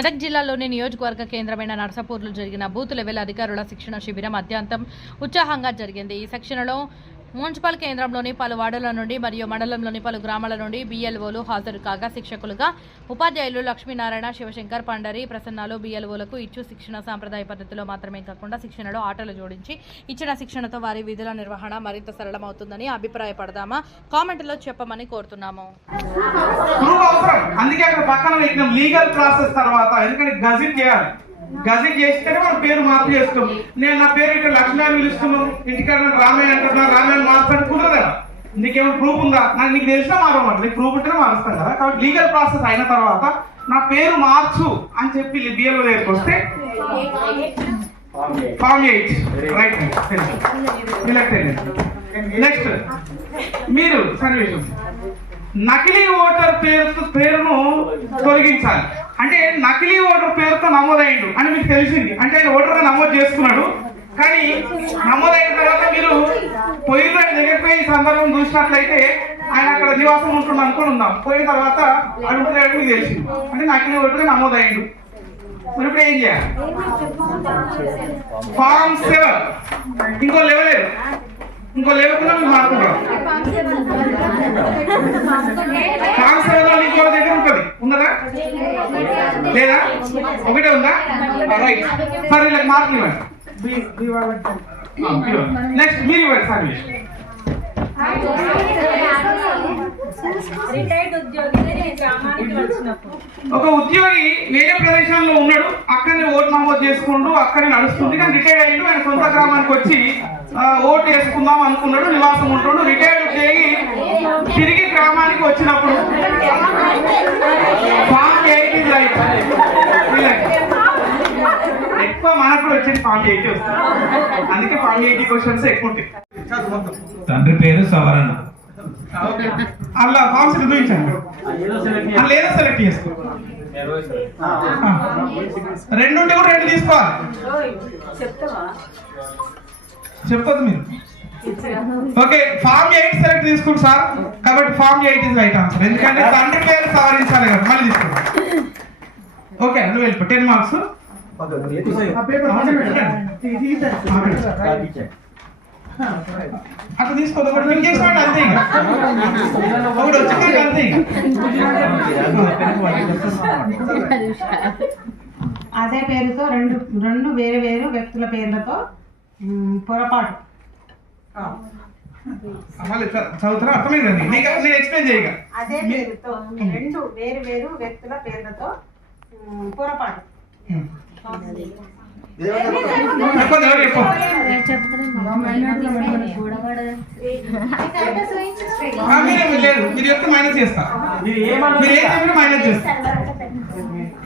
మెదక్ జిల్లాలోని నియోజకవర్గ కేంద్రమైన నర్సాపూర్లో జరిగిన బూత్ లెవెల్ అధికారుల శిక్షణ శిబిరం అత్యంతం ఉత్సాహంగా జరిగింది. ఈ శిక్షణలో మున్సిపల్ కేంద్రంలోని పలు వార్డుల నుండి మరియు మండలంలోని పలు గ్రామాల నుండి బిఎల్ఓలు హాజరు కాగా శిక్షకులుగా ఉపాధ్యాయులు లక్ష్మీనారాయణ, శివశంకర్, పండరి, ప్రసన్నాలు బిఎల్ఓలకు ఇచ్చు శిక్షణ సాంప్రదాయ పద్ధతిలో మాత్రమే కాకుండా శిక్షణలో ఆటలు జోడించి ఇచ్చిన శిక్షణతో వారి విధుల నిర్వహణ మరింత సరళమవుతుందని అభిప్రాయపడదామా? కామెంట్లో చెప్పమని కోరుతున్నాము. గజెట్ చేస్తేనే మన పేరు మార్పు చేస్తాం. నేను నా పేరు ఇక్కడ లక్ష్మణ్ పిలుస్తున్నాను, ఇంటికాడ రామయ్య అంటున్నా, రామయ్య మార్చడం కుదరదు కదా. నీకేమైనా ప్రూఫ్ ఉందా? నాకు నీకు తెలిసినా మారమాట, నీకు ప్రూఫ్ ఉంటేనే మారుస్తాను కదా. కాబట్టి లీగల్ ప్రాసెస్ అయిన తర్వాత నా పేరు మార్చు అని చెప్పి బిఎల్ఓ దగ్గరికి వస్తే ఫామ్ 8 రైట్ నెక్స్ట్ మీరు సర్వేషన్ నకిలీ ఓటర్ పేరును తొలగించాలి. అంటే నకిలీ ఓటర్ పేరుతో నమోదైండు అని మీకు తెలిసింది అంటే ఆయన ఓటర్గా నమోదు చేసుకున్నాడు. కానీ నమోదైన తర్వాత మీరు పోయిన దగ్గరికి పోయి ఈ సందర్భం చూసినట్లయితే ఆయన అక్కడ నివాసం ఉంటున్నాడు అనుకుని ఉందాం. పోయిన తర్వాత అడుగుతున్నాడు మీకు తెలిసింది అంటే నకిలీ ఓటర్గా నమోదైండు. మరి ఇప్పుడు ఏం చేయాలి? ఫార్మ్ 7 ఇంకో లెవెల్ కూడా మీరు మాట్లాడుకుంటాం. ఫార్మ్ 7 ఇంకో దగ్గర ఉంటుంది, ఉన్నదా లేదా? ఒకటే ఉందా? రైట్ సరే, ఇలా మార్కులు ఇవ్వండి. నెక్స్ట్ మీరు ఇవ్వండి సర్వీస్. ఒక ఉద్యోగి వేరే ప్రదేశంలో ఉన్నాడు, అక్కడనే ఓటు నమోదు చేసుకుంటూ అక్కడే నడుస్తుంది. కానీ రిటైర్డ్ అయ్యిండు, ఆయన సొంత గ్రామానికి వచ్చి ఓటు వేసుకుందాం అనుకున్నాడు, నివాసం ఉంటున్నాడు. రిటైర్డ్ చేయి తిరిగి గ్రామానికి వచ్చినప్పుడు ఫామ్ 8 ఇస్ రైట్. ఎక్కువ మనకు కూడా వచ్చేది ఫామ్ 8 వస్తుంది, అందుకే ఫామ్ 8 క్వశ్చన్స్ ఎక్కువ ఉంటాయి. తండ్రి పేరు సవరణ. అలా ఫామ్స్ చూపించండి, అలా ఏదో సెలెక్ట్ చేసుకో. 2 ఉంటే కూడా 2 తీసుకోవాలి. చెప్తుంది మీరు. ఓకే, ఫామ్ 8 సెలెక్ట్ తీసుకుంటు సార్. కాబట్టి ఫామ్ 8 ఇస్ రైట్ ఆన్సర్. ఎందుకంటే తండ్రి పేరు సవరించాలి కదా, మళ్ళీ తీసుకోండి. ఓకే, నువ్వు వెళ్ళిపో. 10 మార్క్స్. అట్లా తీసుకోదు, ఒకటి ఇంకేసుకోండి అంతే. ఒకటి వచ్చిందంటే అంతే. అదే పేరుతో రెండు వేరు వేరు వ్యక్తుల పేర్లతో పొరపాటు. చదువుతారా? అర్థమైందండి, నేను ఎక్స్ప్లెయిన్ చేయగా. అదే పేరుతో 2 వేరు వేరు వ్యక్తుల పేర్లతో పొరపాటు. లేదు, మీరు చెప్తే మైనస్ చేస్తా. మీరు ఏం చెప్పినా మైనస్ చేస్తా.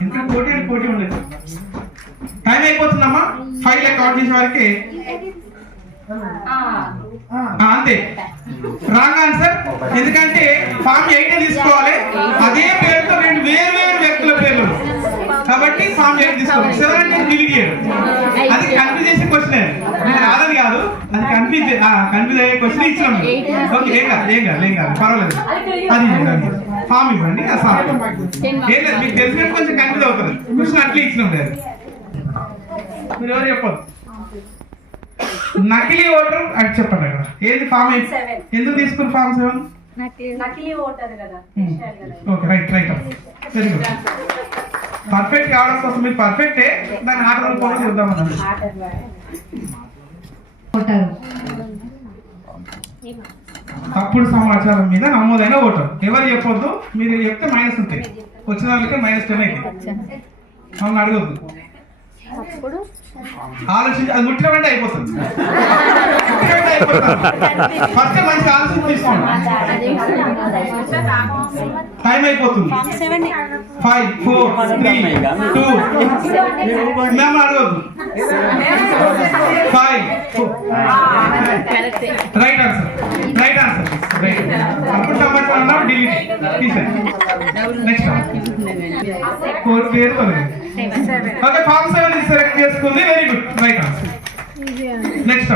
ఇంకా పోటీ ఉండదు. టైం అయిపోతుందమ్మా. 5 లెక్క అవుట్ చేసే వారికి అంతే. Wrong answer. ఎందుకంటే ఫామ్ 8 తీసుకోవాలి, అదే పేరుతో 2 వేరు వేరు వ్యక్తుల పేర్లు. కాబట్టి ఫామ్ 8 తీసుకోవాలి. 7 అంటే డిలీట్ చేయడం. అది కన్ఫ్యూజ్ చేసే క్వశ్చన్, కాదని కాదు, అది కన్ఫ్యూజ్ అయ్యే క్వశ్చన్ ఇచ్చినాం. ఓకే, ఏం కాదు పర్వాలేదు. అది ఫామ్ ఇవ్వండి. ఏం లేదు, మీకు తెలిసినట్టు కొంచెం కన్ఫ్యూజ్ అవుతుంది. క్వశ్చన్ అట్లే ఇచ్చినాం లేదు. మీరు ఎవరు చెప్పదు. నకిలీ ఓటర్ అది చెప్పండి కదా. ఏది ఫామ్ 8 ఎందుకు తీసుకుని ఫామ్ 7? నకిలీ ఓటర్ కదా. Okay, right. Very good. Perfect కావడం కోసం మీరు పర్ఫెక్టే, దాన్ని ఆర్డర్ కూడా చూద్దామన్నారు. తప్పుడు సమాచారం మీద నమోదైన ఓటర్. ఎవరు చెప్పొద్దు, మీరు చెప్తే మైనస్ ఉంటాయి. వచ్చిన వాళ్ళకి -10 అయితే అవును అడగద్దు. ఆలోచించి అది ముట్టినట్టు అయిపోతుంది. ఫస్ట్ మంచి ఆలోచన తీసుకోండి. టైం అయిపోతుంది. 5 4 3 2 మేము అడగద్దు. 5 రైట్ ఆన్సర్. అనుకుంటామంటే డిలీట్ తీసేయండి. నెక్స్ట్ పేరు ఓకే, ఫామ్ 7 సెలెక్ట్ చేసుకుంది. Very good, right answer. Next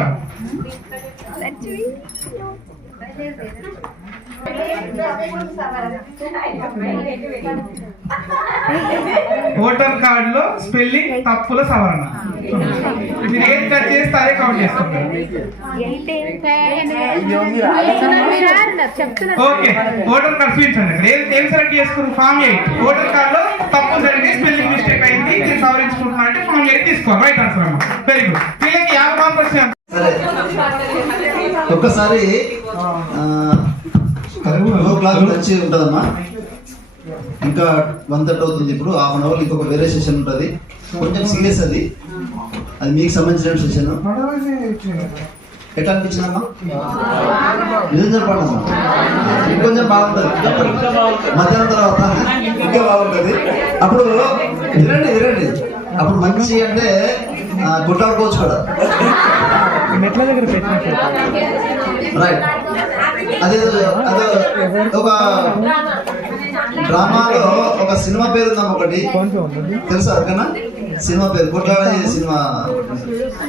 voter కార్డులో స్పెల్లింగ్ తప్పుల సవరణ. మీరు ఏది కట్ చేస్తే అదే కౌంట్ చేసుకుంటారు. ఓకే, ఓటర్ కార్డ్ చూపించండి. ఏం సెలెక్ట్ చేసుకున్నారు? ఫామ్ 8. ఓటర్ కార్డులో తప్పు జరిగి స్పెల్లింగ్ మిస్టేక్ అయింది, మీరు సవరించుకుంటున్నారంటే ఫామ్ 8 తీసుకోవాలి. రైట్ ఆన్సర్ అమ్మా. Very good. వీళ్ళకి 50 మార్కులు వచ్చాయి. ఒక్కసారి కరెక్ట్ క్లాస్ వచ్చి ఉంటుందమ్మా. ఇంకా 1:30 అవుతుంది. ఇప్పుడు ½ అవర్ ఇంకొక వేరే సెషన్ ఉంటుంది, కొంచెం సీరియస్. అది మీకు సంబంధించిన సెషన్. ఎట్లా అనిపించిందమ్మా? నిజం చెప్పండమ్మా, ఇంకొంచెం బాగుంటుంది. మధ్యాహ్నం తర్వాత ఇంకా బాగుంటుంది. అప్పుడు వినండి, అప్పుడు మంచి అంటే కొట్టాడుకోవచ్చు కూడా. రైట్. అదే ఒక డ్రామాలో ఒక సినిమా పేరు ఉందమ్మా, ఒకటి తెలుసా? ఓకేనా? సినిమా పేరు కొట్లాడే సినిమా,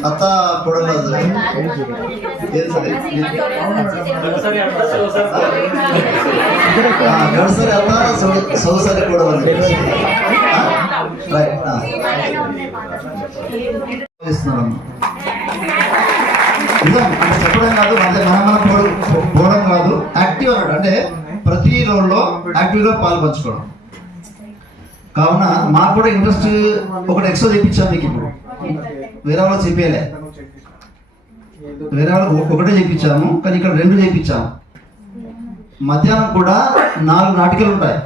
అత్త కొడలు. గడసరి అత్త సొగసరి కొడలు. రైట్. అంటే చెప్పడం కాదు, అంటే మనం పోవడం కాదు, యాక్టివ్ అన్నాడు. అంటే ప్రతి రోల్లో యాక్టివ్గా పాల్పంచుకోవడం. కావున మాకు కూడా ఇంట్రెస్ట్ ఒకటి ఎక్స్ట్రా చెప్పించాము మీకు. ఇప్పుడు వేరే వాళ్ళు చెప్పేలే, వేరే వాళ్ళు ఒకటే చెప్పించాము, కానీ ఇక్కడ 2 చెప్పించాము. మధ్యాహ్నం కూడా 4 నాటికలు ఉంటాయి.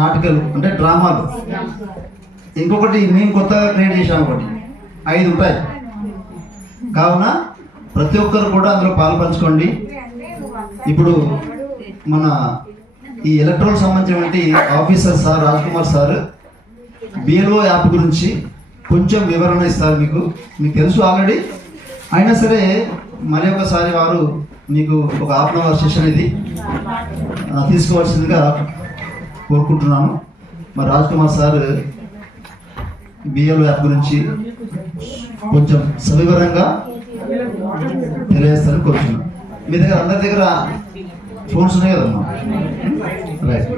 నాటికలు అంటే డ్రామాలు. ఇంకొకటి మేము కొత్తగా క్రియేట్ చేసాము, ఒకటి 5 ఉంటాయి. కావున ప్రతి ఒక్కరు కూడా అందులో పాల్పంచుకోండి. ఇప్పుడు మన ఈ ఎలక్ట్రల్ సంబంధించినటువంటి officer sir Rajkumar sir BLO app గురించి కొంచెం వివరణ ఇస్తారు. మీకు తెలుసు ఆల్రెడీ, అయినా సరే మరి ఒకసారి వారు మీకు ఒక ½ అవర్ సెషన్ ఇది తీసుకోవాల్సిందిగా కోరుకుంటున్నాను. మరి రాజ్కుమార్ సార్ బిఎల్ఓ యాప్ గురించి కొంచెం సవివరంగా తెలియజేస్తారని కోరుతున్నాను. మీ దగ్గర అందరి దగ్గర ఫోన్స్ ఉన్నాయి కదమ్మా? రైట్.